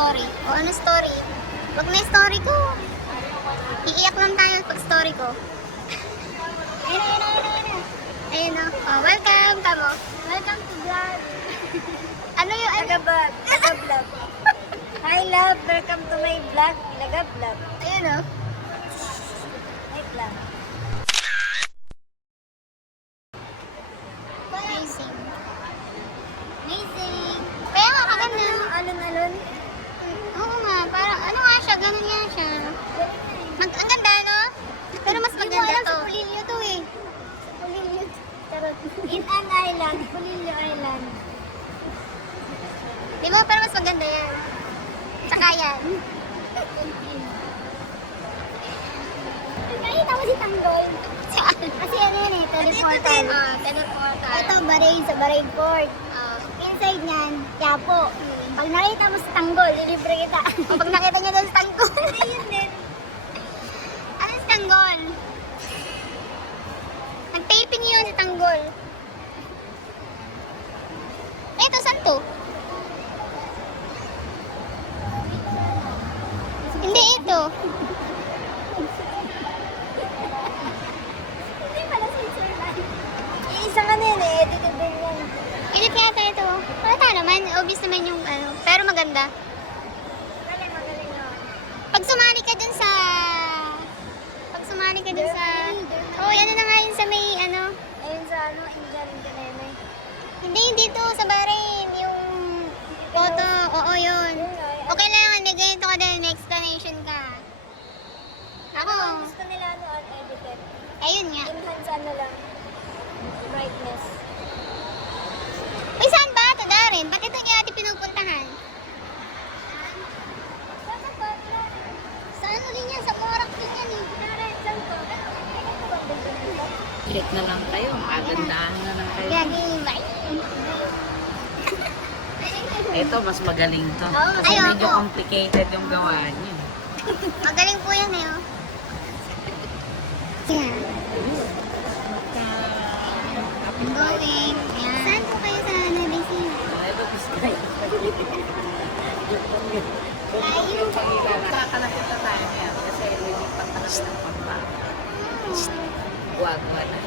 story. O ano story? Wag na yung story ko. Iiyak lang tayo pag story ko. Ayun o. Oh, welcome, tamo. Welcome to vlog. Ano yung ano? Nagabag, nagablog. Hi love, welcome to my vlog. Nagablog. Ayun o. Wait lang. Amazing. Amazing. Kaya nga, maganda. Alon-alon. Oo nga, parang ano nga siya, ganun nga siya. Ang ganda, no? Pero mas maganda to. Pulilio to eh. Pulilio. Charot. In an island, Pulilio Island. Di ba? Pero mas maganda yan. Tsaka yan. Nakita mo si Tanggol. Kasi ano yan eh, teleportal. Teleportal. Ito, Baray sa Baray Port. Ah. Inside niyan, Quiapo. Pag nakita mo si Tanggol, lilibre kita. O pag nakita niyo doon sa tanggol. Ayun din. Ano si tanggol? Nag-taping yun si tanggol. Eto, saan to? Hindi ito. Hindi pala Switzerland. Iisa ka na yun eh, edited din yan. Edit yata ito. Wala naman. Obvious naman yung ano. Pero maganda. Magaling na. Pag sumali ka dun sa... Oh, yan na nga yun sa may ano. Ayun sa ano, Indian Ganeme. Hindi, dito sa Bahrain. Yung photo. Oo, yun. Okay lang. May ganito ka din. May explanation ka. Ako. Ano gusto nila ano, unedited? Ayun nga. Enhance ano lang. Brightness. Uy, saan ba ito, Darren? Ba't ito niya natin pinupuntahan? Saan ulit niya? Sa Morak din yan eh. Check na lang kayo. Magandahan na lang kayo. Gagi, bye. Ito, mas magaling to. Oo, Kasi ayoko. medyo complicated yung gawa niyo. Magaling po yan eh, oh. Yeah. I'm going. Ayan. Saan po kayo sa Nabisi? Ito, Biscay. Tayo. Kakalakita tayo ngayon kasi lilipat na kami ng Pampanga. Wag-wag na.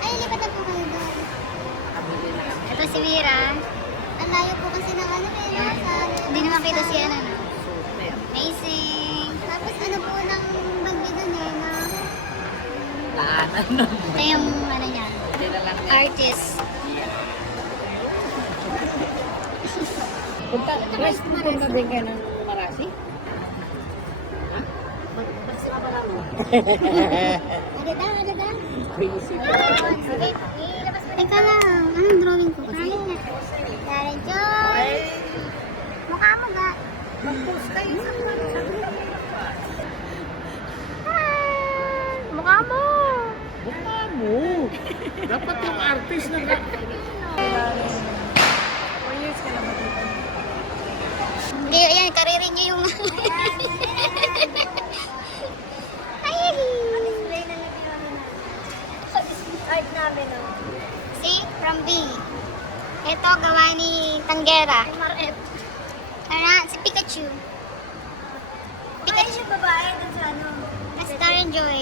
Ay, lipat na po kayo doon. Kabili na kami. Ito si Mira. Ang layo po kasi ng ano eh, no? Hindi naman kita si ano, no? Super. Amazing. Tapos ano po ng bagyo doon eh, no? Daanan na. Ito yung ano niya, Hindi na lang yan. artist. Punta din kayo ng Marasi? Ha? Ba't ba lang mo? Ada da? Crazy. Sige, ilabas mo. Teka lang, anong drawing ko? Darren Joy! Mukha mo ga? Mag-post kayo sa Mukha mo! Mukha mo. Dapat yung artist na 4 years ka na ba dito? Hindi, ayan, kariri niya yung... Ay! Display na lang yun. Art namin, no? See? From B. Ito, gawa ni Tanggera. MRF. Tara, si Pikachu. Ay, siya babae dun sa ano. Tapos Darren Joy.